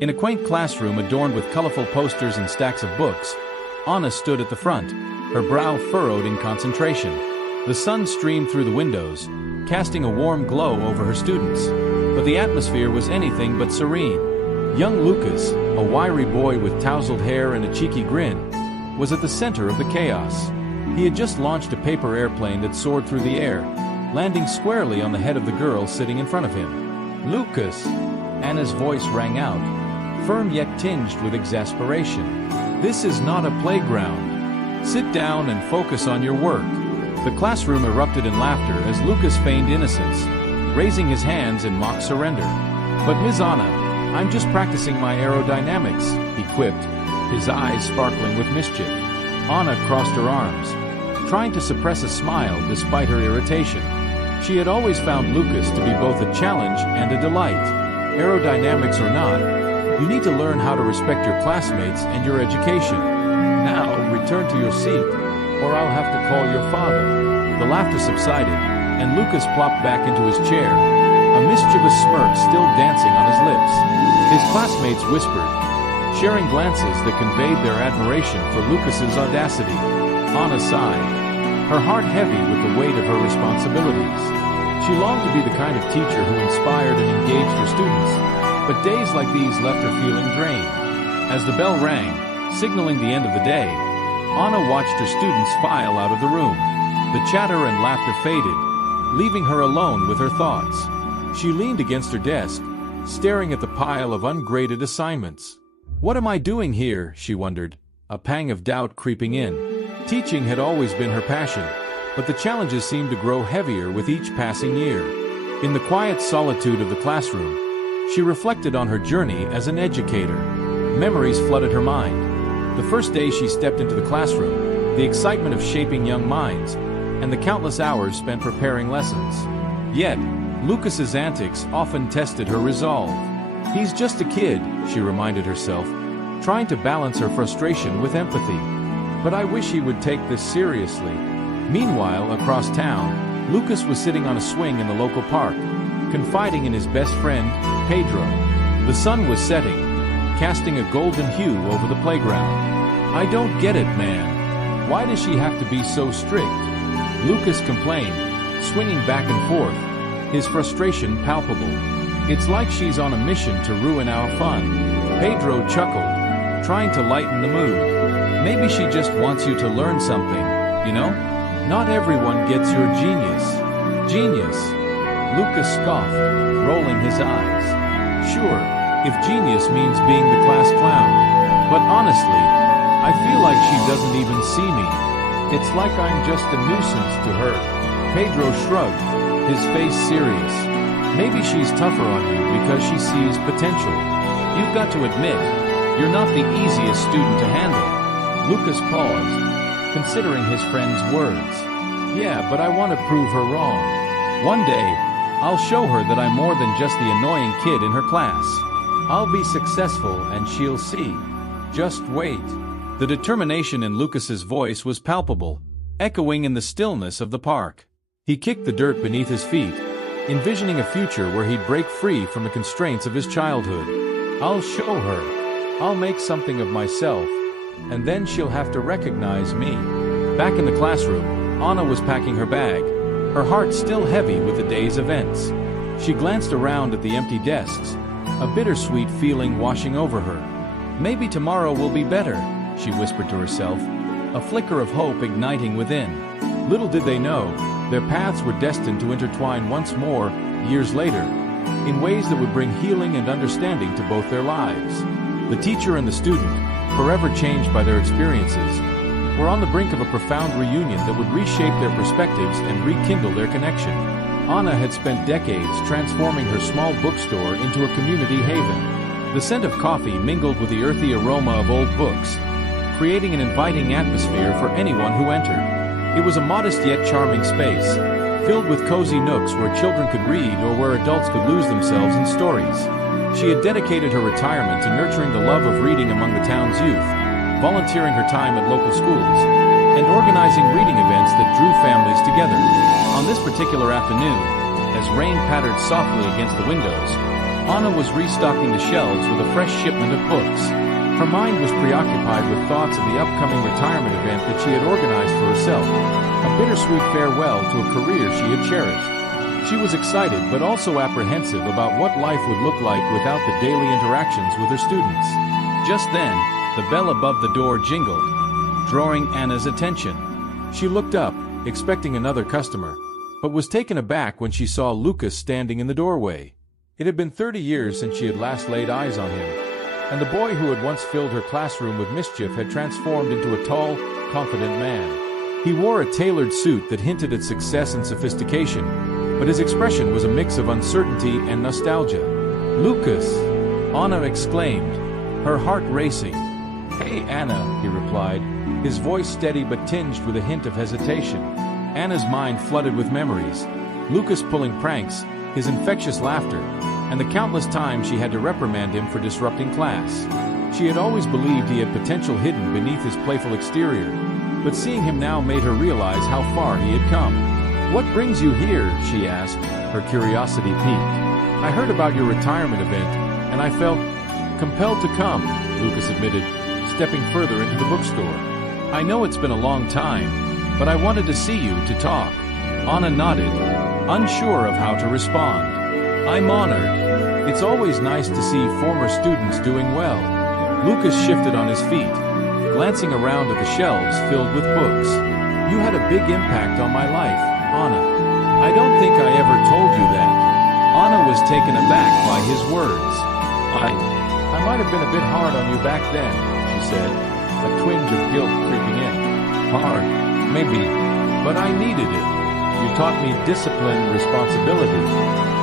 In a quaint classroom adorned with colorful posters and stacks of books, Anna stood at the front, her brow furrowed in concentration. The sun streamed through the windows, casting a warm glow over her students, but the atmosphere was anything but serene. Young Lucas, a wiry boy with tousled hair and a cheeky grin, was at the center of the chaos. He had just launched a paper airplane that soared through the air, landing squarely on the head of the girl sitting in front of him. "Lucas!" Anna's voice rang out, firm yet tinged with exasperation. "This is not a playground. Sit down and focus on your work." The classroom erupted in laughter as Lucas feigned innocence, raising his hands in mock surrender. "But Ms. Anna, I'm just practicing my aerodynamics," he quipped, his eyes sparkling with mischief. Anna crossed her arms, trying to suppress a smile despite her irritation. She had always found Lucas to be both a challenge and a delight. Aerodynamics or not, you need to learn how to respect your classmates and your education. Now, return to your seat, or I'll have to call your father. The laughter subsided, and Lucas plopped back into his chair, a mischievous smirk still dancing on his lips. His classmates whispered, sharing glances that conveyed their admiration for Lucas's audacity. Anna sighed, her heart heavy with the weight of her responsibilities. She longed to be the kind of teacher who inspired and engaged her students, but days like these left her feeling drained. As the bell rang, signaling the end of the day, Anna watched her students file out of the room. The chatter and laughter faded, leaving her alone with her thoughts. She leaned against her desk, staring at the pile of ungraded assignments. "What am I doing here?" she wondered, a pang of doubt creeping in. Teaching had always been her passion, but the challenges seemed to grow heavier with each passing year. In the quiet solitude of the classroom, she reflected on her journey as an educator. Memories flooded her mind. The first day she stepped into the classroom, the excitement of shaping young minds, and the countless hours spent preparing lessons. Yet, Lucas's antics often tested her resolve. "He's just a kid," she reminded herself, trying to balance her frustration with empathy. "But I wish he would take this seriously." Meanwhile, across town, Lucas was sitting on a swing in the local park, confiding in his best friend, Pedro. The sun was setting, casting a golden hue over the playground. "I don't get it, man. Why does she have to be so strict?" Lucas complained, swinging back and forth, his frustration palpable. "It's like she's on a mission to ruin our fun." Pedro chuckled, trying to lighten the mood. "Maybe she just wants you to learn something, you know? Not everyone gets your genius." "Genius?" Lucas scoffed, rolling his eyes. "Sure, if genius means being the class clown. But honestly, I feel like she doesn't even see me. It's like I'm just a nuisance to her." Pedro shrugged, his face serious. "Maybe she's tougher on you because she sees potential. You've got to admit, you're not the easiest student to handle." Lucas paused, considering his friend's words. "Yeah, but I want to prove her wrong. One day, I'll show her that I'm more than just the annoying kid in her class. I'll be successful and she'll see. Just wait." The determination in Lucas's voice was palpable, echoing in the stillness of the park. He kicked the dirt beneath his feet, envisioning a future where he'd break free from the constraints of his childhood. "I'll show her. I'll make something of myself, and then she'll have to recognize me." Back in the classroom, Anna was packing her bag, her heart still heavy with the day's events. She glanced around at the empty desks, a bittersweet feeling washing over her. "Maybe tomorrow will be better," she whispered to herself, a flicker of hope igniting within. Little did they know, their paths were destined to intertwine once more, years later, in ways that would bring healing and understanding to both their lives. The teacher and the student, forever changed by their experiences, were on the brink of a profound reunion that would reshape their perspectives and rekindle their connection. Anna had spent decades transforming her small bookstore into a community haven. The scent of coffee mingled with the earthy aroma of old books, creating an inviting atmosphere for anyone who entered. It was a modest yet charming space, filled with cozy nooks where children could read or where adults could lose themselves in stories. She had dedicated her retirement to nurturing the love of reading among the town's youth, volunteering her time at local schools, and organizing reading events that drew families together. On this particular afternoon, as rain pattered softly against the windows, Anna was restocking the shelves with a fresh shipment of books. Her mind was preoccupied with thoughts of the upcoming retirement event that she had organized for herself, a bittersweet farewell to a career she had cherished. She was excited but also apprehensive about what life would look like without the daily interactions with her students. Just then, the bell above the door jingled, drawing Anna's attention. She looked up, expecting another customer, but was taken aback when she saw Lucas standing in the doorway. It had been 30 years since she had last laid eyes on him, and the boy who had once filled her classroom with mischief had transformed into a tall, confident man. He wore a tailored suit that hinted at success and sophistication, but his expression was a mix of uncertainty and nostalgia. "Lucas!" Anna exclaimed, her heart racing. "Hey, Anna," he replied, his voice steady but tinged with a hint of hesitation. Anna's mind flooded with memories. Lucas pulling pranks, his infectious laughter, and the countless times she had to reprimand him for disrupting class. She had always believed he had potential hidden beneath his playful exterior, but seeing him now made her realize how far he had come. "What brings you here?" she asked, her curiosity piqued. "I heard about your retirement event, and I felt compelled to come," Lucas admitted, stepping further into the bookstore. "I know it's been a long time, but I wanted to see you to talk." Anna nodded, unsure of how to respond. "I'm honored. It's always nice to see former students doing well." Lucas shifted on his feet, glancing around at the shelves filled with books. "You had a big impact on my life, Anna. I don't think I ever told you that." Anna was taken aback by his words. I might have been a bit hard on you back then," she said, a twinge of guilt creeping in. "Hard? Maybe. But I needed it. You taught me discipline, responsibility.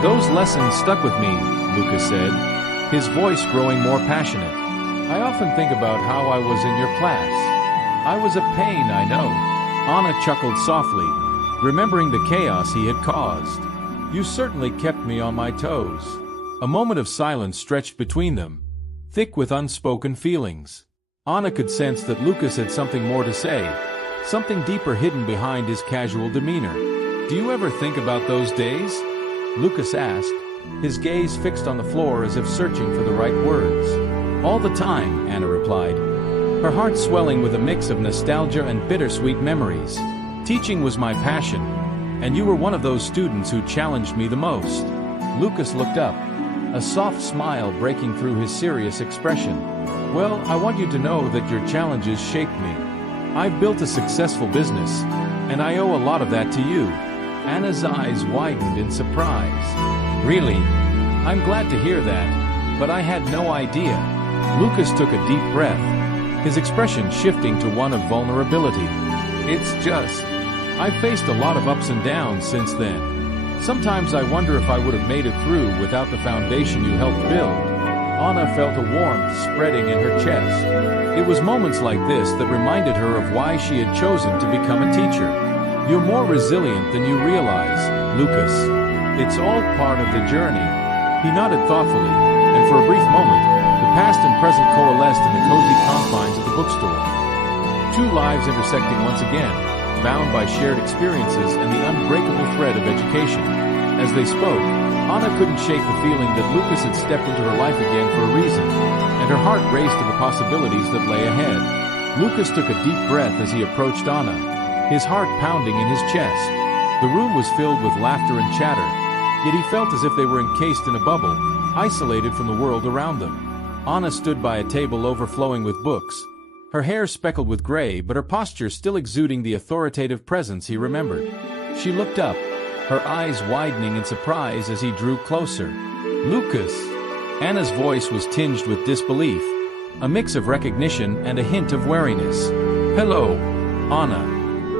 Those lessons stuck with me," Lucas said, his voice growing more passionate. "I often think about how I was in your class. I was a pain, I know." Anna chuckled softly, remembering the chaos he had caused. "You certainly kept me on my toes." A moment of silence stretched between them, thick with unspoken feelings. Anna could sense that Lucas had something more to say, something deeper hidden behind his casual demeanor. "Do you ever think about those days?" Lucas asked, his gaze fixed on the floor as if searching for the right words. "All the time," Anna replied, her heart swelling with a mix of nostalgia and bittersweet memories. "Teaching was my passion, and you were one of those students who challenged me the most." Lucas looked up, a soft smile breaking through his serious expression. "Well, I want you to know that your challenges shaped me. I've built a successful business, and I owe a lot of that to you." Anna's eyes widened in surprise. "Really? I'm glad to hear that, but I had no idea." Lucas took a deep breath, his expression shifting to one of vulnerability. "It's just, I've faced a lot of ups and downs since then. Sometimes I wonder if I would have made it through without the foundation you helped build." Anna felt a warmth spreading in her chest. It was moments like this that reminded her of why she had chosen to become a teacher. "You're more resilient than you realize, Lucas. It's all part of the journey." He nodded thoughtfully, and for a brief moment, the past and present coalesced in the cozy confines of the bookstore. Two lives intersecting once again, bound by shared experiences and the unbreakable thread of education. As they spoke, Anna couldn't shake the feeling that Lucas had stepped into her life again for a reason, and her heart raced to the possibilities that lay ahead. Lucas took a deep breath as he approached Anna, his heart pounding in his chest. The room was filled with laughter and chatter, yet he felt as if they were encased in a bubble, isolated from the world around them. Anna stood by a table overflowing with books, her hair speckled with gray but her posture still exuding the authoritative presence he remembered. She looked up, her eyes widening in surprise as he drew closer. "Lucas!" Anna's voice was tinged with disbelief, a mix of recognition and a hint of wariness. "Hello, Anna.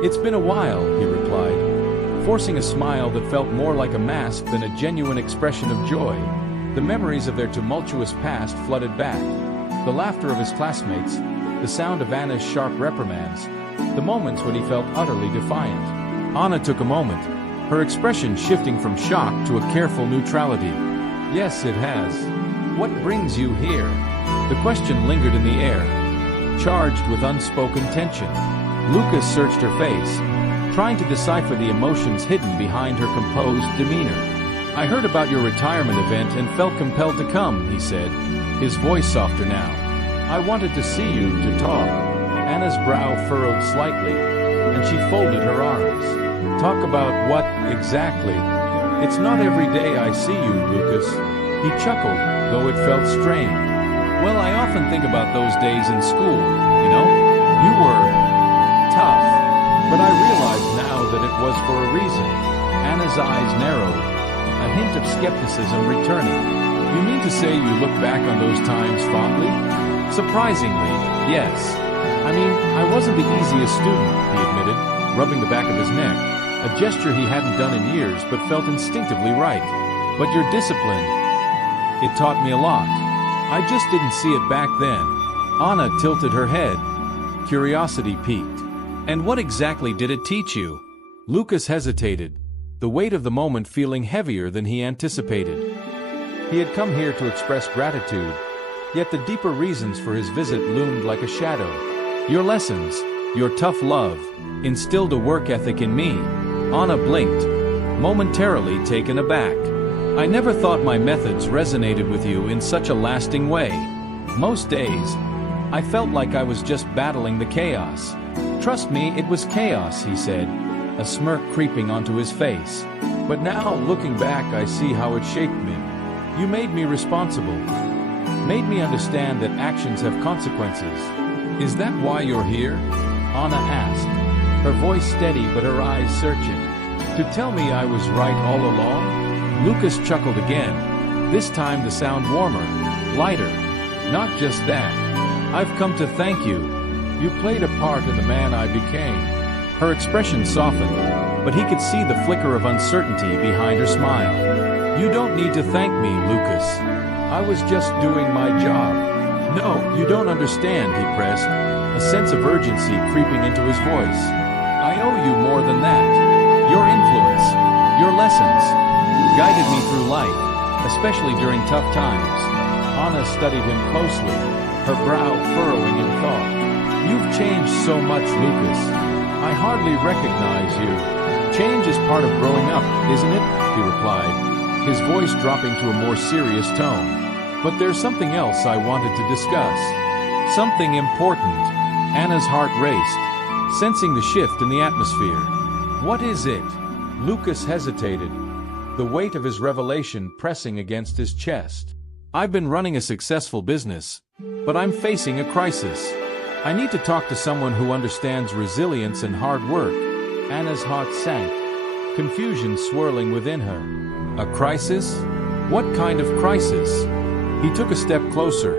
It's been a while," he replied, forcing a smile that felt more like a mask than a genuine expression of joy. The memories of their tumultuous past flooded back, the laughter of his classmates, the sound of Anna's sharp reprimands, the moments when he felt utterly defiant. Anna took a moment, her expression shifting from shock to a careful neutrality. "Yes, it has. What brings you here?" The question lingered in the air, charged with unspoken tension. Lucas searched her face, trying to decipher the emotions hidden behind her composed demeanor. I heard about your retirement event and felt compelled to come, he said, his voice softer now. I wanted to see you, to talk. Anna's brow furrowed slightly, and she folded her arms. Talk about what, exactly? It's not every day I see you, Lucas. He chuckled, though it felt strained. Well, I often think about those days in school, you know? You were tough. But I realize now that it was for a reason. Anna's eyes narrowed, a hint of skepticism returning. You mean to say you look back on those times fondly? Surprisingly, yes. I mean, I wasn't the easiest student, he admitted, rubbing the back of his neck, a gesture he hadn't done in years but felt instinctively right. But your discipline, it taught me a lot. I just didn't see it back then. Anna tilted her head. Curiosity piqued. And what exactly did it teach you? Lucas hesitated, the weight of the moment feeling heavier than he anticipated. He had come here to express gratitude, yet the deeper reasons for his visit loomed like a shadow. Your lessons, your tough love, instilled a work ethic in me. Anna blinked, momentarily taken aback. I never thought my methods resonated with you in such a lasting way. Most days, I felt like I was just battling the chaos. Trust me, it was chaos, he said, a smirk creeping onto his face. But now, looking back, I see how it shaped me. You made me responsible. Made me understand that actions have consequences. Is that why you're here? Anna asked, her voice steady but her eyes searching. To tell me I was right all along? Lucas chuckled again, this time the sound warmer, lighter. Not just that. I've come to thank you. You played a part in the man I became. Her expression softened, but he could see the flicker of uncertainty behind her smile. You don't need to thank me, Lucas. I was just doing my job. No, you don't understand, he pressed, a sense of urgency creeping into his voice. I owe you more than that. Your influence, your lessons, guided me through life, especially during tough times. Anna studied him closely, her brow furrowing in thought. You've changed so much, Lucas. I hardly recognize you. Change is part of growing up, isn't it? He replied, his voice dropping to a more serious tone. But there's something else I wanted to discuss. Something important. Anna's heart raced, sensing the shift in the atmosphere. What is it? Lucas hesitated, the weight of his revelation pressing against his chest. I've been running a successful business, but I'm facing a crisis. I need to talk to someone who understands resilience and hard work. Anna's heart sank, confusion swirling within her. A crisis? What kind of crisis? He took a step closer,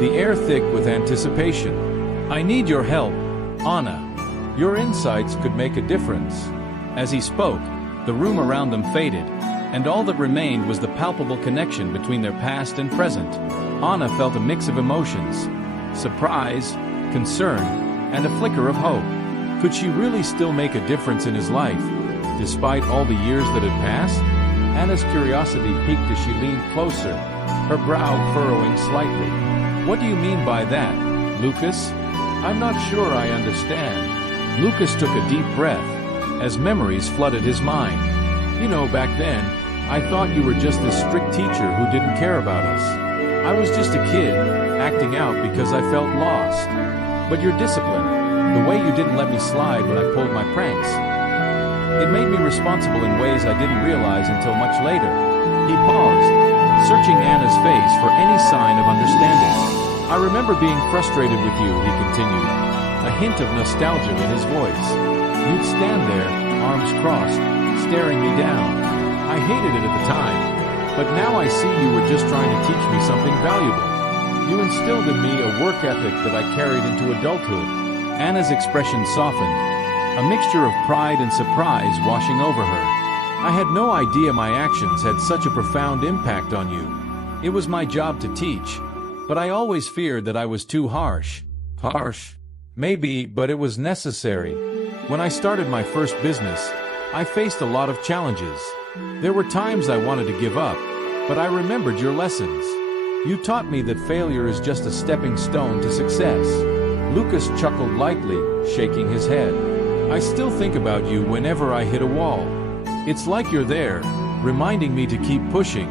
the air thick with anticipation. I need your help, Anna. Your insights could make a difference. As he spoke, the room around them faded, and all that remained was the palpable connection between their past and present. Anna felt a mix of emotions, surprise, concern, and a flicker of hope. Could she really still make a difference in his life, despite all the years that had passed? Anna's curiosity piqued as she leaned closer, her brow furrowing slightly. What do you mean by that, Lucas? I'm not sure I understand. Lucas took a deep breath, as memories flooded his mind. You know, back then, I thought you were just this strict teacher who didn't care about us. I was just a kid, acting out because I felt lost. But your discipline, the way you didn't let me slide when I pulled my pranks, it made me responsible in ways I didn't realize until much later. He paused, searching Anna's face for any sign of understanding. I remember being frustrated with you, he continued, a hint of nostalgia in his voice. You'd stand there, arms crossed, staring me down. I hated it at the time, but now I see you were just trying to teach me something valuable. You instilled in me a work ethic that I carried into adulthood. Anna's expression softened, a mixture of pride and surprise washing over her. I had no idea my actions had such a profound impact on you. It was my job to teach, but I always feared that I was too harsh. Harsh? Maybe, but it was necessary. When I started my first business, I faced a lot of challenges. There were times I wanted to give up, but I remembered your lessons. You taught me that failure is just a stepping stone to success. Lucas chuckled lightly, shaking his head. I still think about you whenever I hit a wall. It's like you're there, reminding me to keep pushing.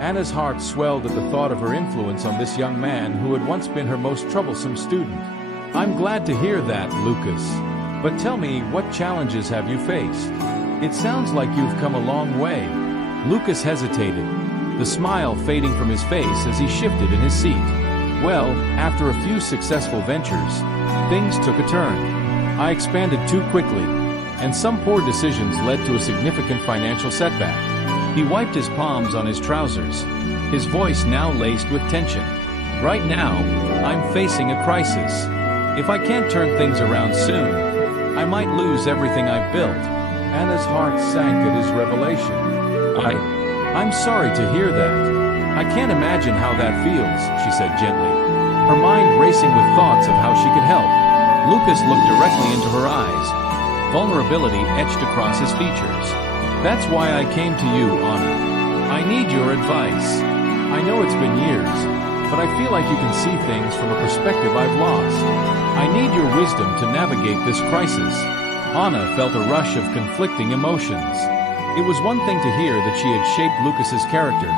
Anna's heart swelled at the thought of her influence on this young man who had once been her most troublesome student. I'm glad to hear that, Lucas. But tell me, what challenges have you faced? It sounds like you've come a long way. Lucas hesitated, the smile fading from his face as he shifted in his seat. Well, after a few successful ventures, things took a turn. I expanded too quickly, and some poor decisions led to a significant financial setback. He wiped his palms on his trousers, his voice now laced with tension. Right now, I'm facing a crisis. If I can't turn things around soon, I might lose everything I've built. Anna's heart sank at his revelation. I'm sorry to hear that. I can't imagine how that feels, she said gently, her mind racing with thoughts of how she could help. Lucas looked directly into her eyes. Vulnerability etched across his features. That's why I came to you, Anna. I need your advice. I know it's been years, but I feel like you can see things from a perspective I've lost. I need your wisdom to navigate this crisis. Anna felt a rush of conflicting emotions. It was one thing to hear that she had shaped Lucas's character.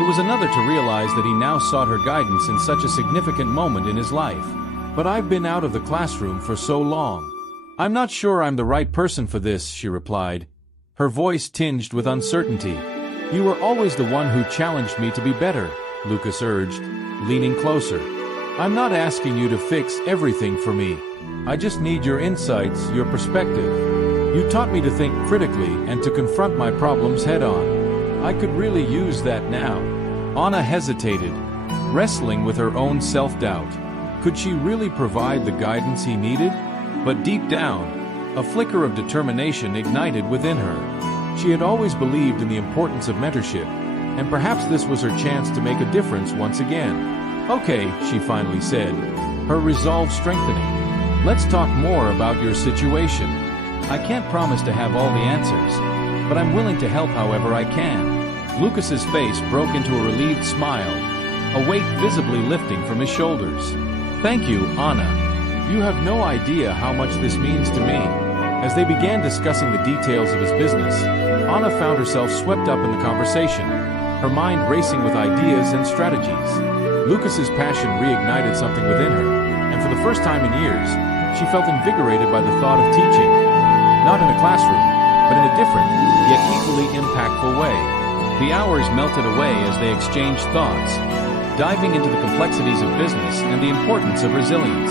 It was another to realize that he now sought her guidance in such a significant moment in his life. But I've been out of the classroom for so long. I'm not sure I'm the right person for this, she replied, her voice tinged with uncertainty. You were always the one who challenged me to be better, Lucas urged, leaning closer. I'm not asking you to fix everything for me. I just need your insights, your perspective. You taught me to think critically and to confront my problems head-on. I could really use that now. Anna hesitated, wrestling with her own self-doubt. Could she really provide the guidance he needed? But deep down, a flicker of determination ignited within her. She had always believed in the importance of mentorship, and perhaps this was her chance to make a difference once again. Okay, she finally said, her resolve strengthening. Let's talk more about your situation. I can't promise to have all the answers, but I'm willing to help however I can. Lucas's face broke into a relieved smile, a weight visibly lifting from his shoulders. Thank you, Anna. You have no idea how much this means to me. As they began discussing the details of his business, Anna found herself swept up in the conversation, her mind racing with ideas and strategies. Lucas's passion reignited something within her, and for the first time in years, she felt invigorated by the thought of teaching. Not in a classroom, but in a different, yet equally impactful way. The hours melted away as they exchanged thoughts, diving into the complexities of business and the importance of resilience.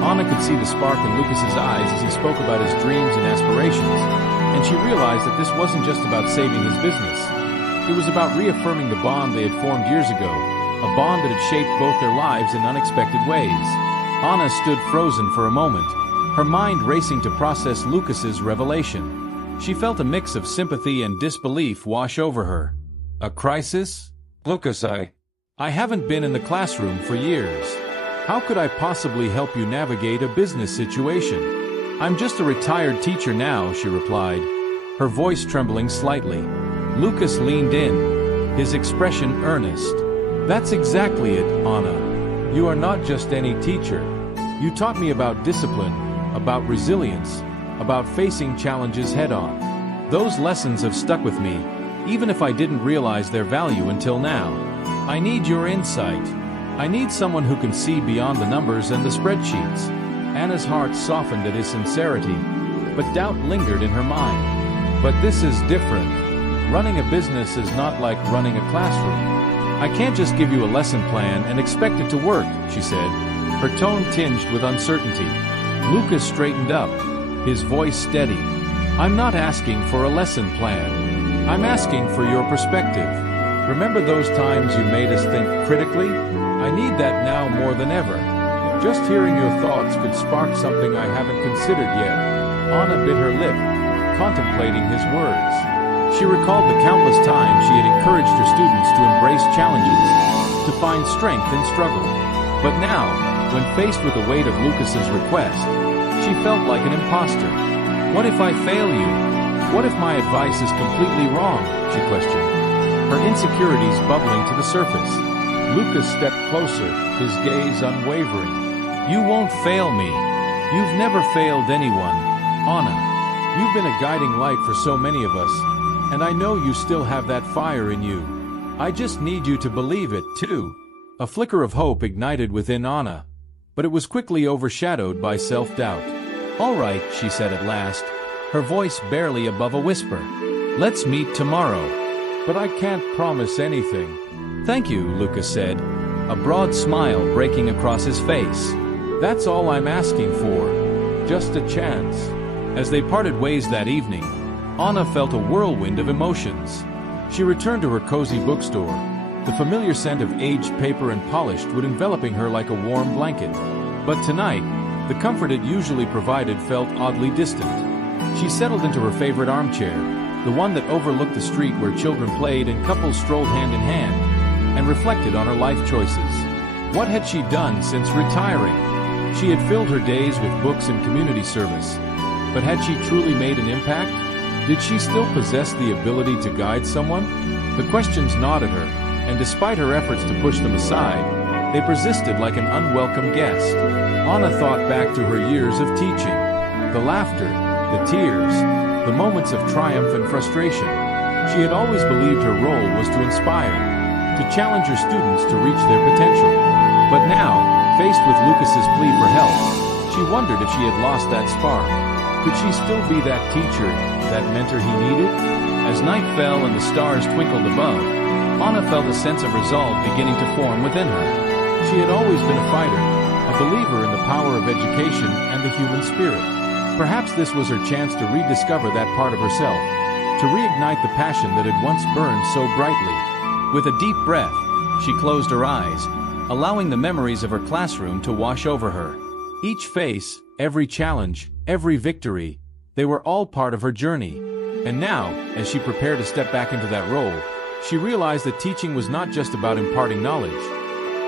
Anna could see the spark in Lucas's eyes as he spoke about his dreams and aspirations, and she realized that this wasn't just about saving his business. It was about reaffirming the bond they had formed years ago, a bond that had shaped both their lives in unexpected ways. Anna stood frozen for a moment, her mind racing to process Lucas's revelation. She felt a mix of sympathy and disbelief wash over her. A crisis? Lucas, I haven't been in the classroom for years. How could I possibly help you navigate a business situation? I'm just a retired teacher now, she replied, her voice trembling slightly. Lucas leaned in, his expression earnest. That's exactly it, Anna. You are not just any teacher. You taught me about discipline, about resilience, about facing challenges head-on. Those lessons have stuck with me, even if I didn't realize their value until now. I need your insight. I need someone who can see beyond the numbers and the spreadsheets. Anna's heart softened at his sincerity, but doubt lingered in her mind. But this is different. Running a business is not like running a classroom. I can't just give you a lesson plan and expect it to work, she said, her tone tinged with uncertainty. Lucas straightened up, his voice steady. I'm not asking for a lesson plan. I'm asking for your perspective. Remember those times you made us think critically? I need that now more than ever. Just hearing your thoughts could spark something I haven't considered yet. Anna bit her lip, contemplating his words. She recalled the countless times she had encouraged her students to embrace challenges, to find strength in struggle. But now, when faced with the weight of Lucas's request, she felt like an imposter. What if I fail you? What if my advice is completely wrong? She questioned, her insecurities bubbling to the surface. Lucas stepped closer, his gaze unwavering. You won't fail me. You've never failed anyone, Anna. You've been a guiding light for so many of us. And I know you still have that fire in you. I just need you to believe it, too." A flicker of hope ignited within Anna, but it was quickly overshadowed by self-doubt. "All right," she said at last, her voice barely above a whisper. "Let's meet tomorrow." "But I can't promise anything." "Thank you," Lucas said, a broad smile breaking across his face. "That's all I'm asking for. Just a chance." As they parted ways that evening, Anna felt a whirlwind of emotions. She returned to her cozy bookstore, the familiar scent of aged paper and polished wood enveloping her like a warm blanket. But tonight, the comfort it usually provided felt oddly distant. She settled into her favorite armchair, the one that overlooked the street where children played and couples strolled hand in hand, and reflected on her life choices. What had she done since retiring? She had filled her days with books and community service. But had she truly made an impact? Did she still possess the ability to guide someone? The questions gnawed at her, and despite her efforts to push them aside, they persisted like an unwelcome guest. Anna thought back to her years of teaching. The laughter, the tears, the moments of triumph and frustration. She had always believed her role was to inspire, to challenge her students to reach their potential. But now, faced with Lucas's plea for help, she wondered if she had lost that spark. Could she still be that teacher, that mentor he needed? As night fell and the stars twinkled above, Anna felt a sense of resolve beginning to form within her. She had always been a fighter, a believer in the power of education and the human spirit. Perhaps this was her chance to rediscover that part of herself, to reignite the passion that had once burned so brightly. With a deep breath, she closed her eyes, allowing the memories of her classroom to wash over her. Each face, every challenge, every victory, they were all part of her journey. And now, as she prepared to step back into that role, she realized that teaching was not just about imparting knowledge.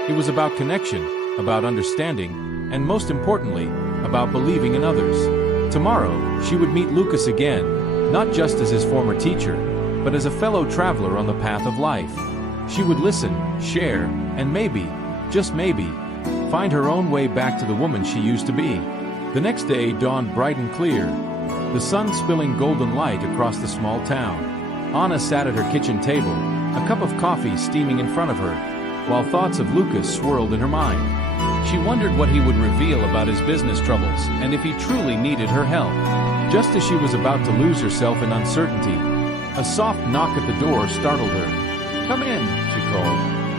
It was about connection, about understanding, and most importantly, about believing in others. Tomorrow, she would meet Lucas again, not just as his former teacher, but as a fellow traveler on the path of life. She would listen, share, and maybe, just maybe, find her own way back to the woman she used to be. The next day dawned bright and clear, the sun spilling golden light across the small town. Anna sat at her kitchen table, a cup of coffee steaming in front of her, while thoughts of Lucas swirled in her mind. She wondered what he would reveal about his business troubles and if he truly needed her help. Just as she was about to lose herself in uncertainty, a soft knock at the door startled her. "Come in," she called,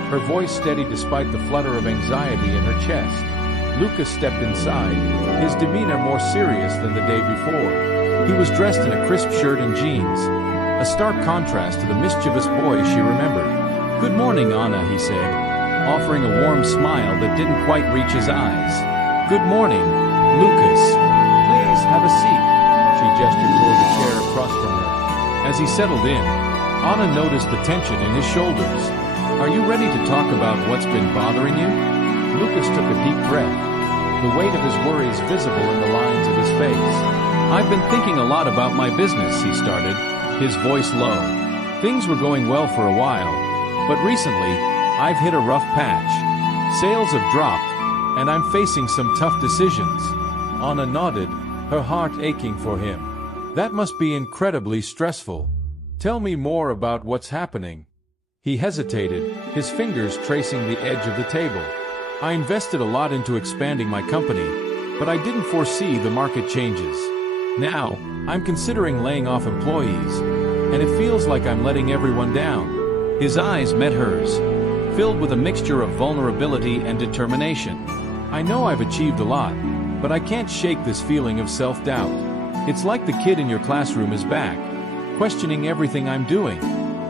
her voice steady despite the flutter of anxiety in her chest. Lucas stepped inside, his demeanor more serious than the day before. He was dressed in a crisp shirt and jeans, a stark contrast to the mischievous boy she remembered. "Good morning, Anna," he said, offering a warm smile that didn't quite reach his eyes. "Good morning, Lucas. Please have a seat," she gestured toward the chair across from her. As he settled in, Anna noticed the tension in his shoulders. "Are you ready to talk about what's been bothering you?" Lucas took a deep breath, the weight of his worries visible in the lines of his face. "I've been thinking a lot about my business," he started, his voice low. "Things were going well for a while, but recently, I've hit a rough patch. Sales have dropped, and I'm facing some tough decisions." Anna nodded, her heart aching for him. "That must be incredibly stressful. Tell me more about what's happening." He hesitated, his fingers tracing the edge of the table. "I invested a lot into expanding my company, but I didn't foresee the market changes. Now, I'm considering laying off employees, and it feels like I'm letting everyone down." His eyes met hers, filled with a mixture of vulnerability and determination. "I know I've achieved a lot, but I can't shake this feeling of self-doubt. It's like the kid in your classroom is back, questioning everything I'm doing."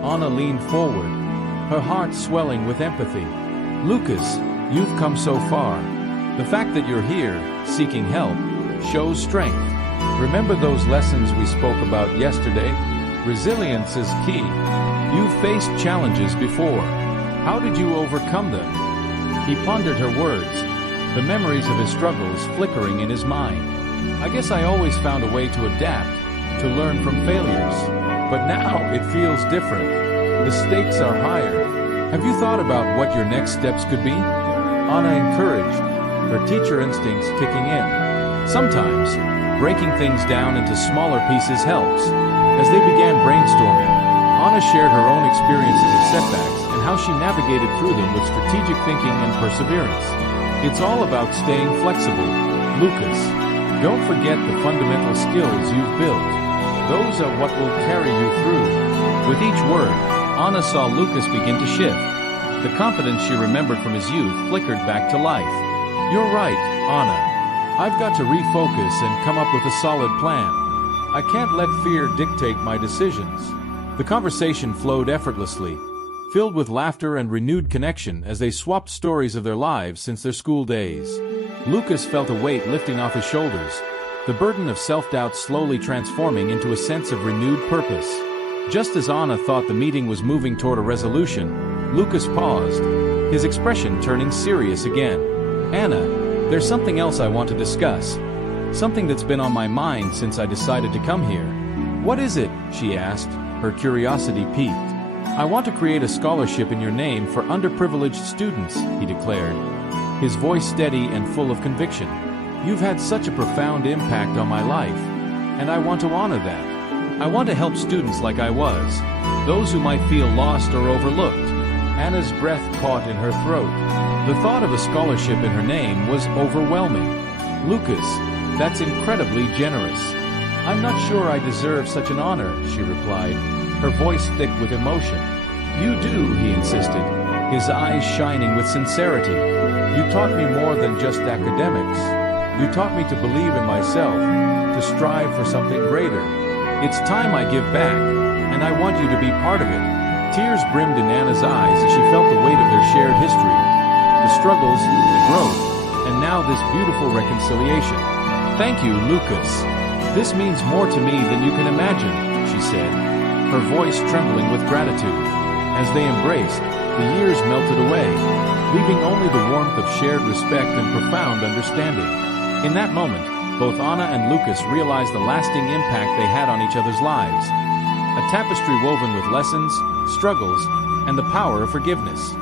Anna leaned forward, her heart swelling with empathy. "Lucas, you've come so far. The fact that you're here, seeking help, shows strength. Remember those lessons we spoke about yesterday? Resilience is key. You've faced challenges before. How did you overcome them?" He pondered her words, the memories of his struggles flickering in his mind. "I guess I always found a way to adapt, to learn from failures. But now it feels different. The stakes are higher. Have you thought about what your next steps could be?" Anna encouraged, her teacher instincts kicking in. Sometimes, breaking things down into smaller pieces helps. As they began brainstorming, Anna shared her own experiences of setbacks and how she navigated through them with strategic thinking and perseverance. It's all about staying flexible, Lucas. Don't forget the fundamental skills you've built. Those are what will carry you through. With each word, Anna saw Lucas begin to shift. The confidence she remembered from his youth flickered back to life. You're right, Anna. I've got to refocus and come up with a solid plan. I can't let fear dictate my decisions. The conversation flowed effortlessly, filled with laughter and renewed connection as they swapped stories of their lives since their school days. Lucas felt a weight lifting off his shoulders, the burden of self-doubt slowly transforming into a sense of renewed purpose. Just as Anna thought the meeting was moving toward a resolution, Lucas paused, his expression turning serious again. Anna, there's something else I want to discuss. Something that's been on my mind since I decided to come here. What is it? She asked, her curiosity piqued. I want to create a scholarship in your name for underprivileged students, he declared, his voice steady and full of conviction. You've had such a profound impact on my life, and I want to honor that. I want to help students like I was, those who might feel lost or overlooked. Anna's breath caught in her throat. The thought of a scholarship in her name was overwhelming. Lucas, that's incredibly generous. I'm not sure I deserve such an honor, she replied, her voice thick with emotion. You do, he insisted, his eyes shining with sincerity. You taught me more than just academics. You taught me to believe in myself, to strive for something greater. It's time I give back, and I want you to be part of it. Tears brimmed in Anna's eyes as she felt the weight of their shared history, the struggles, the growth, and now this beautiful reconciliation. Thank you, Lucas. This means more to me than you can imagine, she said, her voice trembling with gratitude. As they embraced, the years melted away, leaving only the warmth of shared respect and profound understanding. In that moment, both Anna and Lucas realized the lasting impact they had on each other's lives. A tapestry woven with lessons, struggles, and the power of forgiveness.